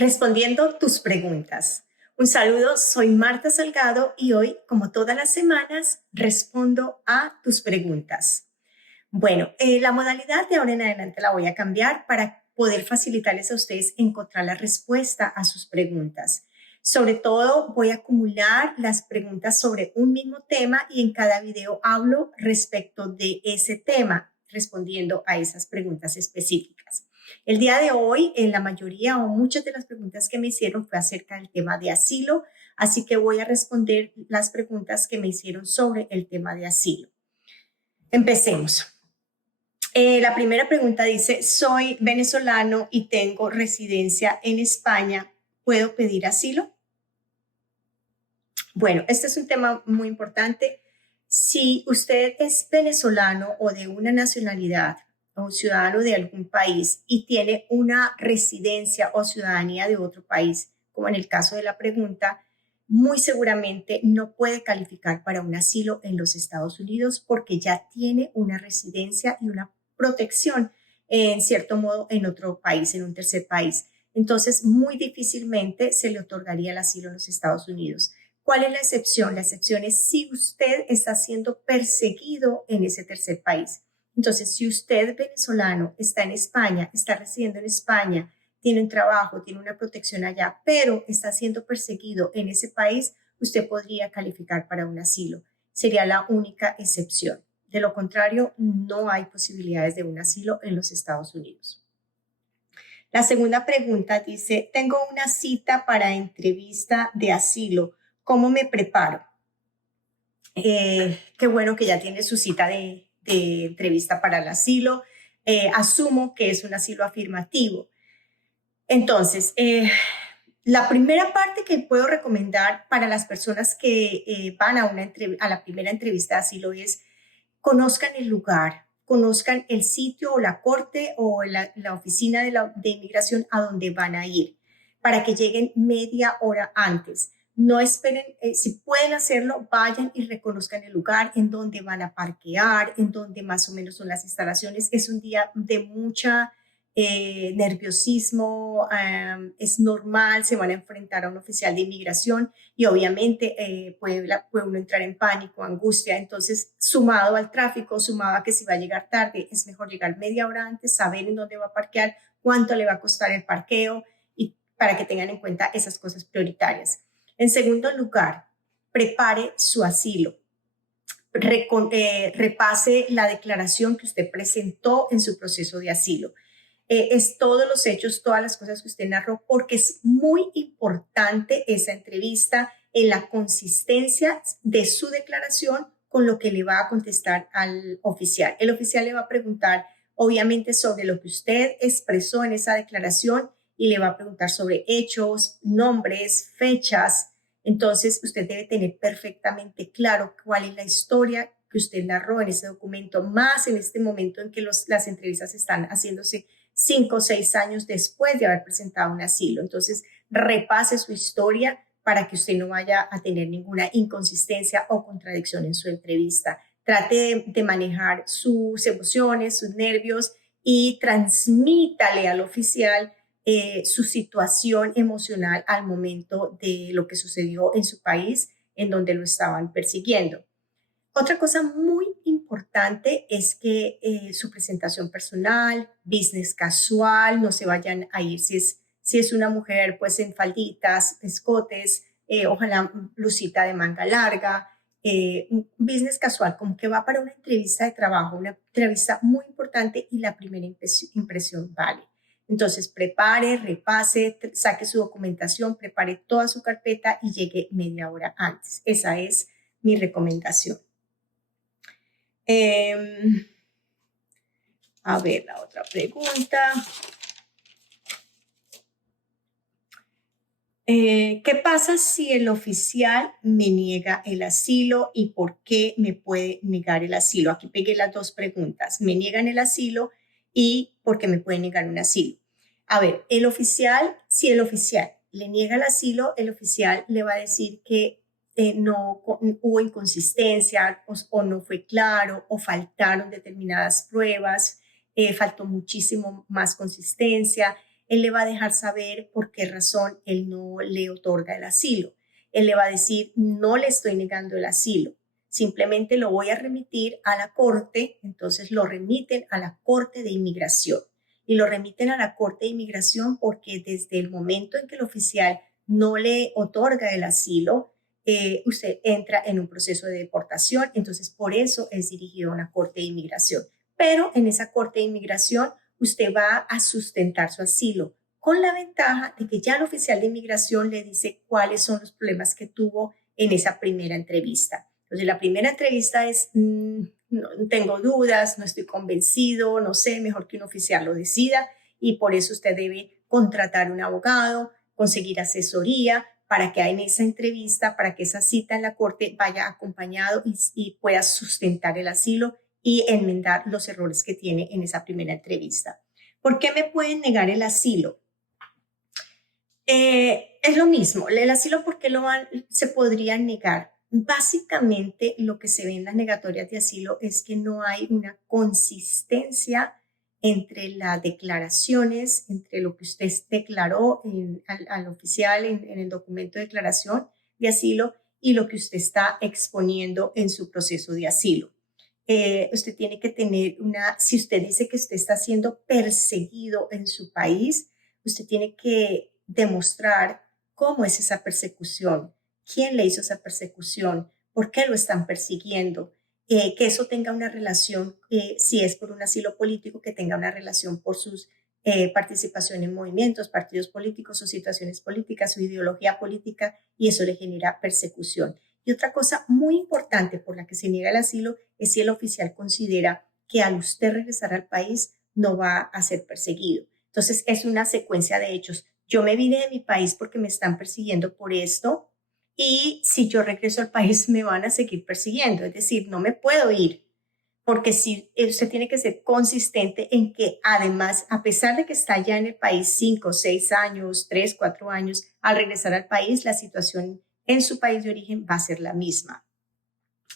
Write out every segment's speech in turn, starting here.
respondiendo tus preguntas. Un saludo, soy Marta Salgado y hoy, como todas las semanas, respondo a tus preguntas. Bueno, la modalidad de ahora en adelante la voy a cambiar para poder facilitarles a ustedes encontrar la respuesta a sus preguntas. Sobre todo, voy a acumular las preguntas sobre un mismo tema y en cada video hablo respecto de ese tema, respondiendo a esas preguntas específicas. El día de hoy, en la mayoría o muchas de las preguntas que me hicieron fue acerca del tema de asilo, así que voy a responder las preguntas que me hicieron sobre el tema de asilo. Empecemos. La primera pregunta dice, soy venezolano y tengo residencia en España, ¿puedo pedir asilo? Bueno, este es un tema muy importante. Si usted es venezolano o de una nacionalidad o ciudadano de algún país y tiene una residencia o ciudadanía de otro país, como en el caso de la pregunta, muy seguramente no puede calificar para un asilo en los Estados Unidos porque ya tiene una residencia y una protección, en cierto modo, en otro país, en un tercer país. Entonces, muy difícilmente se le otorgaría el asilo en los Estados Unidos. ¿Cuál es la excepción? La excepción es si usted está siendo perseguido en ese tercer país. Entonces, si usted, venezolano, está en España, está residiendo en España, tiene un trabajo, tiene una protección allá, pero está siendo perseguido en ese país, usted podría calificar para un asilo. Sería la única excepción. De lo contrario, no hay posibilidades de un asilo en los Estados Unidos. La segunda pregunta dice, tengo una cita para entrevista de asilo. ¿Cómo me preparo? Qué bueno que ya tiene su cita de entrevista para el asilo. Asumo que es un asilo afirmativo. Entonces, la primera parte que puedo recomendar para las personas que van a la primera entrevista de asilo es conozcan el lugar, conozcan el sitio o la corte o la oficina de inmigración a donde van a ir, para que lleguen media hora antes. No esperen, si pueden hacerlo, vayan y reconozcan el lugar en donde van a parquear, en donde más o menos son las instalaciones. Es un día de mucha nerviosismo, es normal, se van a enfrentar a un oficial de inmigración y obviamente puede uno entrar en pánico, angustia. Entonces, sumado al tráfico, sumado a que si va a llegar tarde, es mejor llegar media hora antes, saber en dónde va a parquear, cuánto le va a costar el parqueo y para que tengan en cuenta esas cosas prioritarias. En segundo lugar, prepare su asilo. Repase la declaración que usted presentó en su proceso de asilo. Es todos los hechos, todas las cosas que usted narró, porque es muy importante esa entrevista en la consistencia de su declaración con lo que le va a contestar al oficial. El oficial le va a preguntar, obviamente, sobre lo que usted expresó en esa declaración y le va a preguntar sobre hechos, nombres, fechas. Entonces, usted debe tener perfectamente claro cuál es la historia que usted narró en ese documento, más en este momento en que las entrevistas están haciéndose 5 o 6 años después de haber presentado un asilo. Entonces, repase su historia para que usted no vaya a tener ninguna inconsistencia o contradicción en su entrevista. Trate de manejar sus emociones, sus nervios y transmítale al oficial su situación emocional al momento de lo que sucedió en su país en donde lo estaban persiguiendo. Otra cosa muy importante es que su presentación personal, business casual, no se vayan a ir si es una mujer, pues en falditas, escotes, ojalá blusita de manga larga, business casual, como que va para una entrevista de trabajo, una entrevista muy importante y la primera impresión vale. Entonces, prepare, repase, saque su documentación, prepare toda su carpeta y llegue media hora antes. Esa es mi recomendación. A ver, la otra pregunta. ¿Qué pasa si el oficial me niega el asilo y por qué me puede negar el asilo? Aquí pegué las dos preguntas. ¿Me niegan el asilo y por qué me puede negar un asilo? A ver, si el oficial le niega el asilo, el oficial le va a decir que no hubo inconsistencia o no fue claro o faltaron determinadas pruebas, faltó muchísimo más consistencia. él le va a dejar saber por qué razón él no le otorga el asilo. Él le va a decir, no le estoy negando el asilo, simplemente lo voy a remitir a la corte. Entonces lo remiten a la Corte de Inmigración. Y lo remiten a la Corte de Inmigración porque desde el momento en que el oficial no le otorga el asilo, usted entra en un proceso de deportación. Entonces, por eso es dirigido a una Corte de Inmigración. Pero en esa Corte de Inmigración, usted va a sustentar su asilo con la ventaja de que ya el oficial de inmigración le dice cuáles son los problemas que tuvo en esa primera entrevista. Entonces, la primera entrevista es, no, tengo dudas, no estoy convencido, no sé, mejor que un oficial lo decida, y por eso usted debe contratar un abogado, conseguir asesoría para que en esa entrevista, para que esa cita en la corte vaya acompañado y pueda sustentar el asilo y enmendar los errores que tiene en esa primera entrevista. ¿Por qué me pueden negar el asilo? Es lo mismo, el asilo, ¿por qué se podría negar? Básicamente, lo que se ve en las negatorias de asilo es que no hay una consistencia entre las declaraciones, entre lo que usted declaró al oficial en el documento de declaración de asilo y lo que usted está exponiendo en su proceso de asilo. Usted tiene que tener si usted dice que usted está siendo perseguido en su país, usted tiene que demostrar cómo es esa persecución, quién le hizo esa persecución, por qué lo están persiguiendo, que eso tenga una relación, si es por un asilo político, que tenga una relación por sus participación en movimientos, partidos políticos o situaciones políticas, su ideología política, y eso le genera persecución. Y otra cosa muy importante por la que se niega el asilo es si el oficial considera que al usted regresar al país no va a ser perseguido. Entonces es una secuencia de hechos. Yo me vine de mi país porque me están persiguiendo por esto, y si yo regreso al país me van a seguir persiguiendo. Es decir, no me puedo ir, porque si usted tiene que ser consistente en que además, a pesar de que está ya en el país 5, 6 años, 3, 4 años, al regresar al país, la situación en su país de origen va a ser la misma.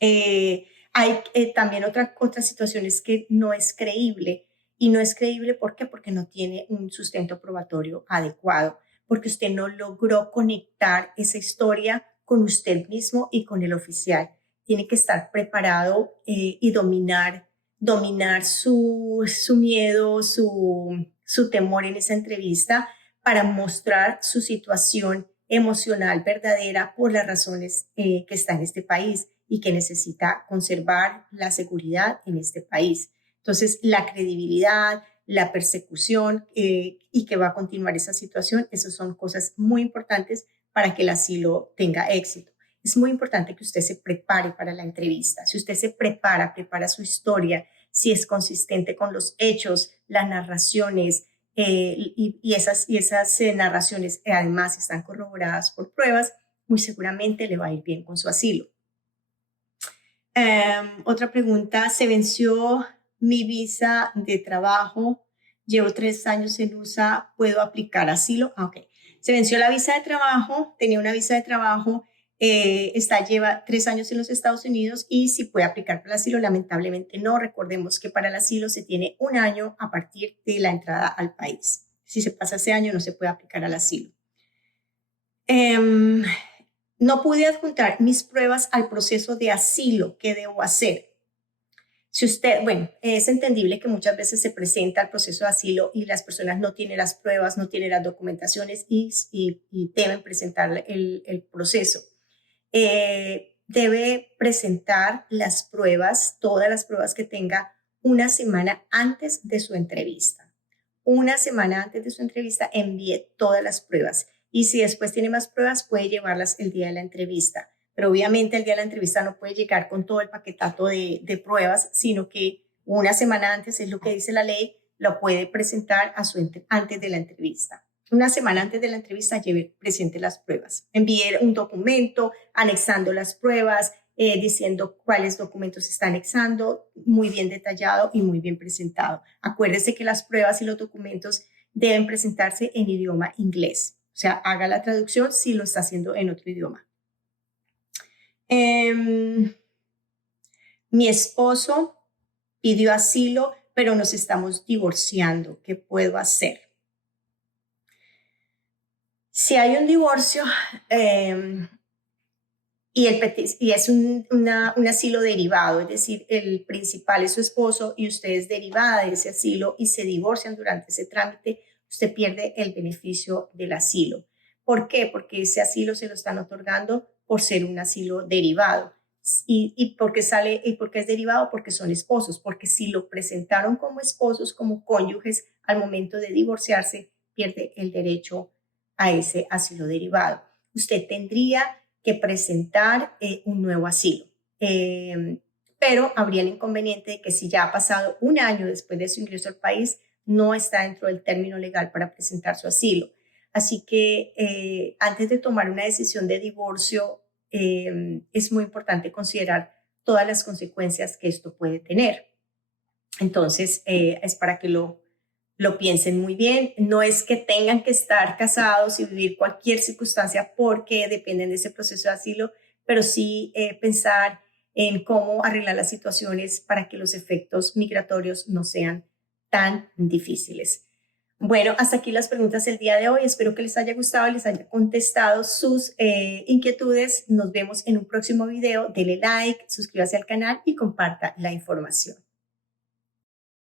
Hay también otras situaciones que no es creíble. Y no es creíble, ¿por qué? Porque no tiene un sustento probatorio adecuado, porque usted no logró conectar esa historia con usted mismo y con el oficial. Tiene que estar preparado y dominar su miedo, su temor en esa entrevista para mostrar su situación emocional verdadera por las razones que está en este país y que necesita conservar la seguridad en este país. Entonces, la credibilidad, la persecución y que va a continuar esa situación, esas son cosas muy importantes para que el asilo tenga éxito. Es muy importante que usted se prepare para la entrevista. Si usted se prepara su historia, si es consistente con los hechos, las narraciones, y esas narraciones además están corroboradas por pruebas, muy seguramente le va a ir bien con su asilo. Otra pregunta, se venció mi visa de trabajo, llevo 3 años en USA, ¿puedo aplicar asilo? Ok, se venció la visa de trabajo, tenía una visa de trabajo, lleva 3 años en los Estados Unidos y si puede aplicar para el asilo, lamentablemente no. Recordemos que para el asilo se tiene 1 año a partir de la entrada al país. Si se pasa ese año no se puede aplicar al asilo. No pude adjuntar mis pruebas al proceso de asilo. ¿Qué debo hacer? Si usted, bueno, es entendible que muchas veces se presenta el proceso de asilo y las personas no tienen las pruebas, no tienen las documentaciones y deben presentar el proceso. Debe presentar las pruebas, todas las pruebas que tenga, una semana antes de su entrevista. Una semana antes de su entrevista envíe todas las pruebas. Y si después tiene más pruebas, puede llevarlas el día de la entrevista. Pero obviamente el día de la entrevista no puede llegar con todo el paquetazo de pruebas, sino que una semana antes, es lo que dice la ley, lo puede presentar antes de la entrevista. Una semana antes de la entrevista, presente las pruebas. Envíe un documento anexando las pruebas, diciendo cuáles documentos está anexando, muy bien detallado y muy bien presentado. Acuérdese que las pruebas y los documentos deben presentarse en idioma inglés. O sea, haga la traducción si lo está haciendo en otro idioma. Mi esposo pidió asilo, pero nos estamos divorciando. ¿Qué puedo hacer? Si hay un divorcio eh, y es un asilo derivado, es decir, el principal es su esposo y usted es derivada de ese asilo y se divorcian durante ese trámite, usted pierde el beneficio del asilo. ¿Por qué? Porque ese asilo se lo están otorgando por ser un asilo derivado. ¿Y por qué es derivado? Porque son esposos, porque si lo presentaron como esposos, como cónyuges, al momento de divorciarse, pierde el derecho a ese asilo derivado. Usted tendría que presentar un nuevo asilo. Pero habría el inconveniente de que si ya ha pasado un año después de su ingreso al país, no está dentro del término legal para presentar su asilo. Así que antes de tomar una decisión de divorcio, es muy importante considerar todas las consecuencias que esto puede tener. Entonces, es para que lo piensen muy bien. No es que tengan que estar casados y vivir cualquier circunstancia porque dependen de ese proceso de asilo, pero sí pensar en cómo arreglar las situaciones para que los efectos migratorios no sean tan difíciles. Bueno, hasta aquí las preguntas del día de hoy. Espero que les haya gustado y les haya contestado sus inquietudes. Nos vemos en un próximo video. Dele like, suscríbase al canal y comparta la información.